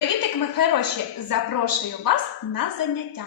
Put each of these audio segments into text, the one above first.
Привітик, мої хороші! Запрошую вас на заняття.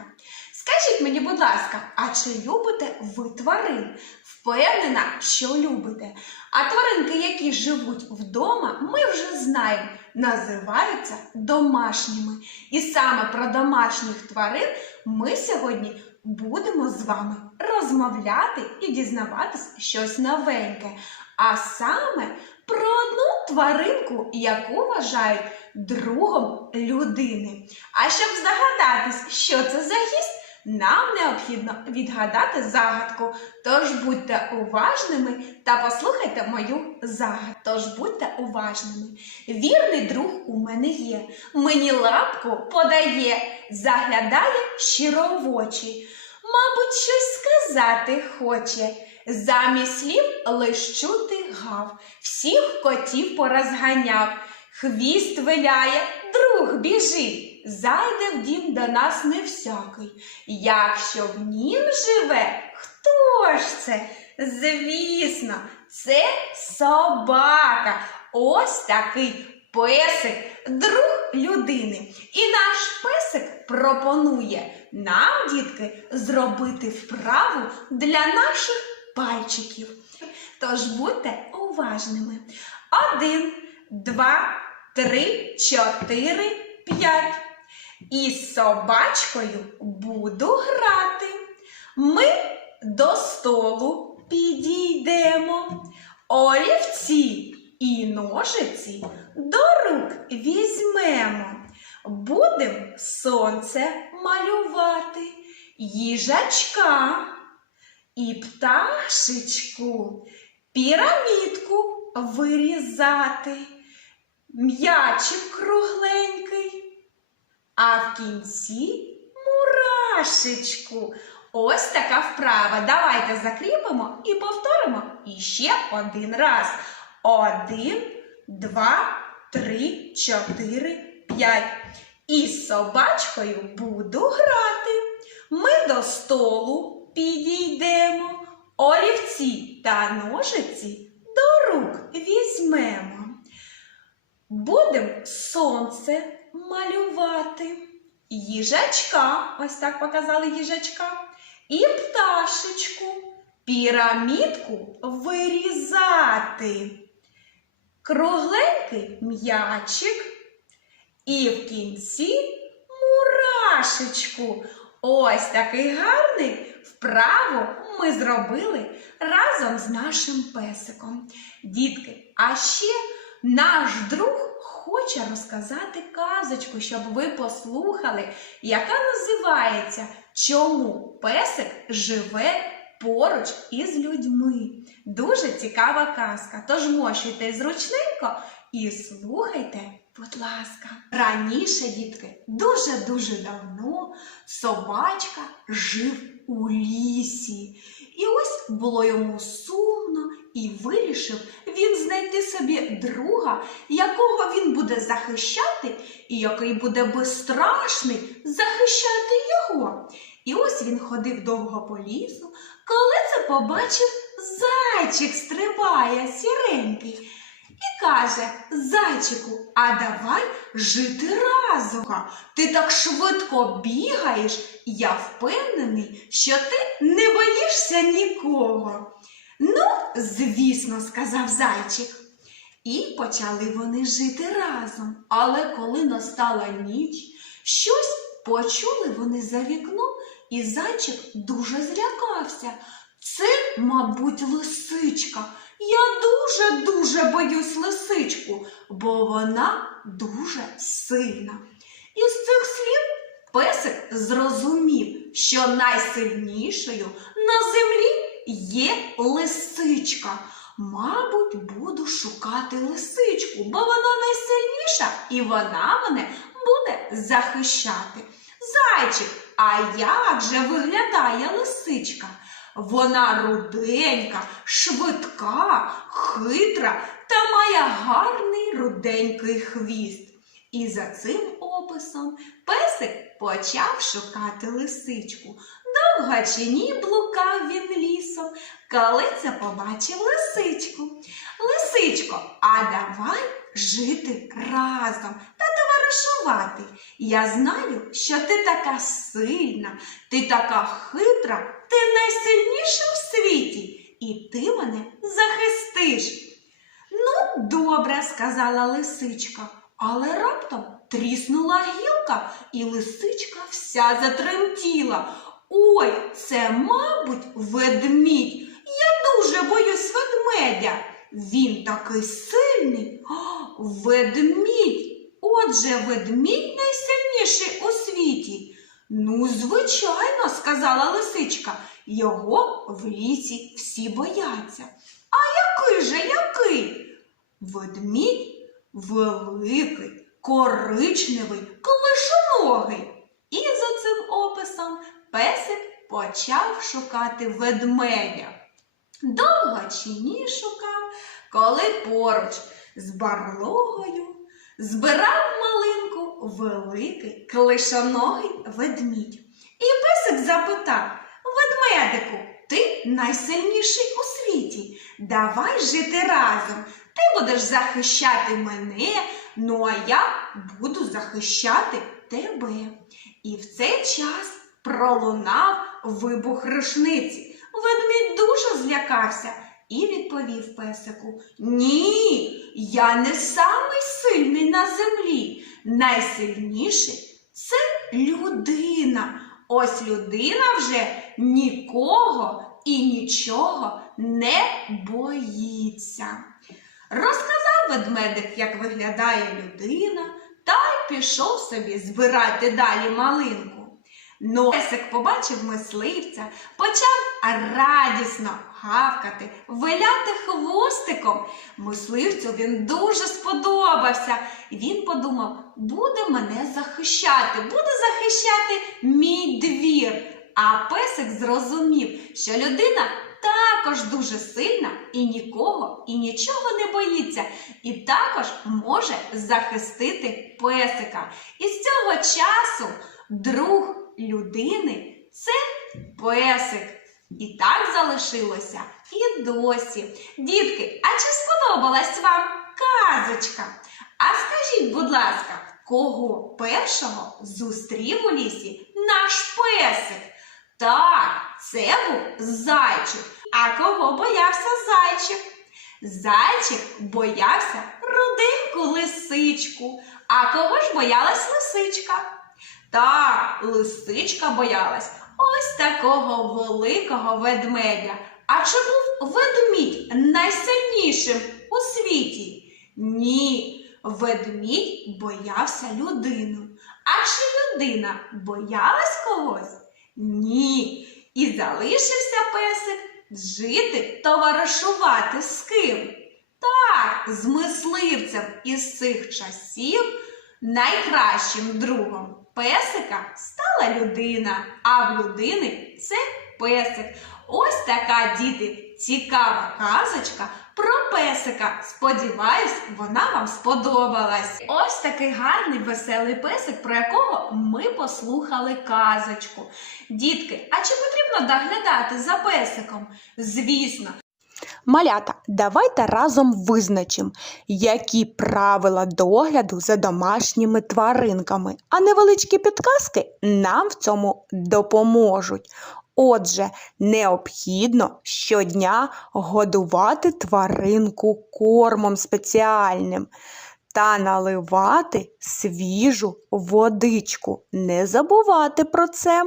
Скажіть мені, будь ласка, а чи любите ви тварин? Впевнена, що любите. А тваринки, які живуть вдома, ми вже знаємо, називаються домашніми. І саме про домашніх тварин ми сьогодні будемо з вами розмовляти і дізнаватись щось новеньке. А саме про одну тваринку, яку вважають другом людини. А щоб здогадатись, що це за гість, нам необхідно відгадати загадку. Тож будьте уважними та послухайте мою загадку. Тож будьте уважними. Вірний друг у мене є, мені лапку подає, заглядає щиро в очі. Мабуть, щось сказати хоче. Замість слів лиш чути гав, всіх котів порозганяв. Хвіст виляє, друг біжить, зайде в дім до нас не всякий. Якщо в нім живе, хто ж це? Звісно, це собака. Ось такий песик, друг людини. І наш песик пропонує нам, дітки, зробити вправу для наших пальчиків. Тож будьте уважними. Один, два, три, чотири, п'ять. Із собачкою буду грати. Ми до столу підійдемо. Олівці і ножиці до рук візьмемо. Будем сонце малювати, їжачка і пташечку, пірамідку вирізати, м'ячик кругленький, а в кінці мурашечку. Ось така вправа. Давайте закріпимо і повторимо іще один раз. Один, два, три, чотири, п'ять. Із собачкою буду грати. Ми до столу підійдемо, олівці та ножиці до рук візьмемо. Будем сонце малювати. Їжачка, ось так показали їжачка, і пташечку, пірамідку вирізати, кругленький м'ячик і в кінці мурашечку. Ось такий гарний вправо ми зробили разом з нашим песиком. Дітки, а ще наш друг хоче розказати казочку, щоб ви послухали, яка називається Чому песик живе поруч із людьми. Дуже цікава казка. Тож мощуйте зручненько і слухайте, будь ласка. Раніше, дітки, дуже-дуже давно собачка жив у лісі. І ось було йому сумно, і вирішив він знайти собі друга, якого він буде захищати, і який буде безстрашний захищати його. І ось він ходив довго по лісу, коли це побачив, зайчик стрибає сіренький. І каже Зайчику, а давай жити разом. Ти так швидко бігаєш, я впевнений, що ти не боїшся нікого. Ну, звісно, сказав зайчик. І почали вони жити разом. Але коли настала ніч, щось почули вони за вікном, і зайчик дуже злякався. Це, мабуть, лисичка. Я дуже-дуже боюсь лисичку, бо вона дуже сильна. Із цих слів песик зрозумів, що найсильнішою на землі є лисичка. Мабуть, буду шукати лисичку, бо вона найсильніша і вона мене буде захищати. Зайчик, а як же виглядає лисичка? Вона руденька, швидка, хитра та має гарний руденький хвіст. І за цим описом песик почав шукати лисичку. Довго чи ні блукав він лісом, коли це побачив лисичку. Лисичко, а давай жити разом товаришувати. Я знаю, що ти така сильна, ти така хитра, ти найсильніша в світі, і ти мене захистиш. Ну, добре, сказала лисичка, але раптом тріснула гілка, і лисичка вся затремтіла. Ой, це, мабуть, ведмідь. Я дуже боюсь ведмедя. Він такий сильний. О, ведмідь. Отже, ведмідь найсильніший у світі. Ну, звичайно, сказала лисичка. Його в лісі всі бояться. А який же який? Ведмідь великий, коричневий, колишоногий. І за цим описом песик почав шукати ведмедя. Довго чи ні шукав, коли поруч з барлогою збирав малинку великий клишоногий ведмідь. І песик запитав Ведмедику, ти найсильніший у світі. Давай жити разом. Ти будеш захищати мене, ну а я буду захищати тебе. І в цей час пролунав вибух рушниці. Ведмідь дуже злякався і відповів песику: Ні, я не самий сильний на землі. Найсильніший це людина. Ось людина вже нікого і нічого не боїться. Розказав ведмедик, як виглядає людина, та й пішов собі збирати далі малинку. Ну, песик побачив мисливця, почав радісно гавкати, виляти хвостиком. Мисливцю він дуже сподобався. Він подумав, буде мене захищати, буде захищати мій двір. А песик зрозумів, що людина також дуже сильна і нікого і нічого не боїться, і також може захистити песика. І з цього часу друг людини це песик. І так залишилося і досі. Дітки, а чи сподобалась вам казочка? А скажіть, будь ласка, кого першого зустрів у лісі наш песик? Так, це був зайчик. А кого боявся зайчик? Зайчик боявся руденьку лисичку. А кого ж боялась лисичка? Так, лисичка боялась ось такого великого ведмедя. А чи був ведмідь найсильнішим у світі? Ні, ведмідь боявся людину. А чи людина боялась когось? Ні. І залишився песик жити, товаришувати з ким? Так, з мисливцем із цих часів найкращим другом песика стала людина, а в людини це песик. Ось така, діти, цікава казочка про песика. Сподіваюсь, вона вам сподобалась. Ось такий гарний веселий песик, про якого ми послухали казочку. Дітки, а чи потрібно доглядати за песиком? Звісно, Малята, давайте разом визначимо, які правила догляду за домашніми тваринками, а невеличкі підказки нам в цьому допоможуть. Отже, необхідно щодня годувати тваринку кормом спеціальним та наливати свіжу водичку. Не забувати про це.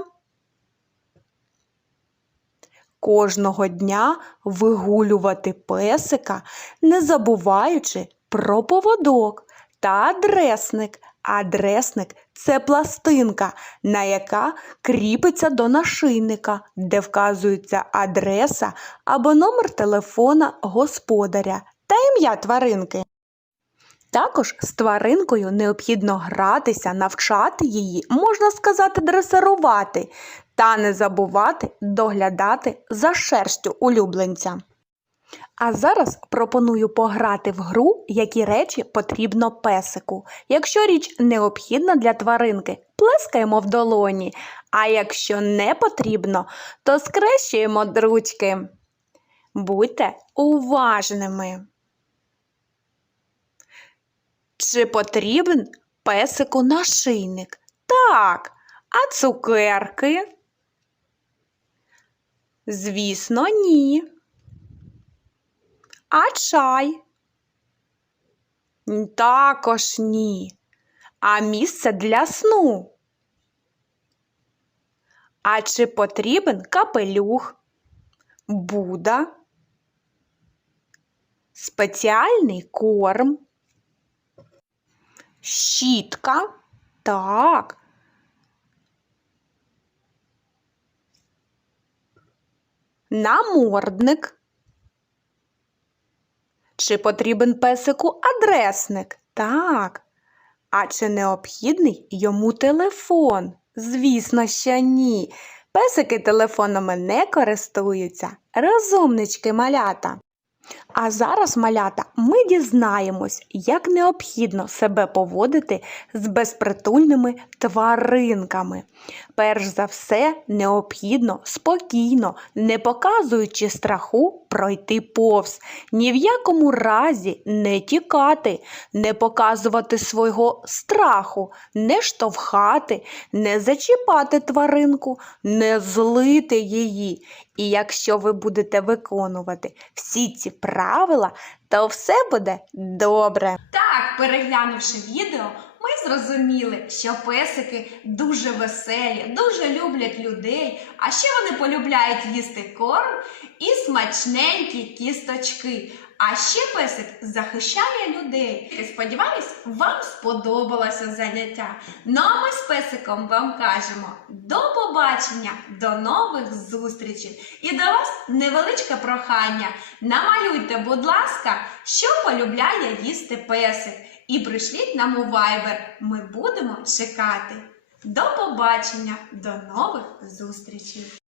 Кожного дня вигулювати песика, не забуваючи про поводок та адресник. Адресник це пластинка, на яка кріпиться до нашийника, де вказується адреса або номер телефона господаря та ім'я тваринки. Також з тваринкою необхідно гратися, навчати її, можна сказати, дресирувати та не забувати доглядати за шерстю улюбленця. А зараз пропоную пограти в гру, які речі потрібно песику. Якщо річ необхідна для тваринки, плескаємо в долоні, а якщо не потрібно, то скрещуємо ручки. Будьте уважними. Чи потрібен песику нашийник? Так. А цукерки? Звісно, ні. А чай? Також ні. А місце для сну? А чи потрібен капелюх? Буда? Спеціальний корм? Щітка? Так. Намордник? Чи потрібен песику адресник? Так. А чи необхідний йому телефон? Звісно, що ні. Песики телефонами не користуються. Розумнички малята. А зараз, малята, ми дізнаємось, як необхідно себе поводити з безпритульними тваринками. Перш за все, необхідно спокійно, не показуючи страху, пройти повз. Ні в якому разі не тікати, не показувати свого страху, не штовхати, не зачіпати тваринку, не злити її. І якщо ви будете виконувати всі ці правила, то все буде добре. Так, переглянувши відео, ми зрозуміли, що песики дуже веселі, дуже люблять людей, а ще вони полюбляють їсти корм і смачненькі кісточки. А ще песик захищає людей. Сподіваюсь, вам сподобалося заняття. Ну а ми з песиком вам кажемо до побачення, до нових зустрічей. І до вас невеличке прохання. Намалюйте, будь ласка, що полюбляє їсти песик. І прийшліть нам у Viber. Ми будемо чекати. До побачення, до нових зустрічей!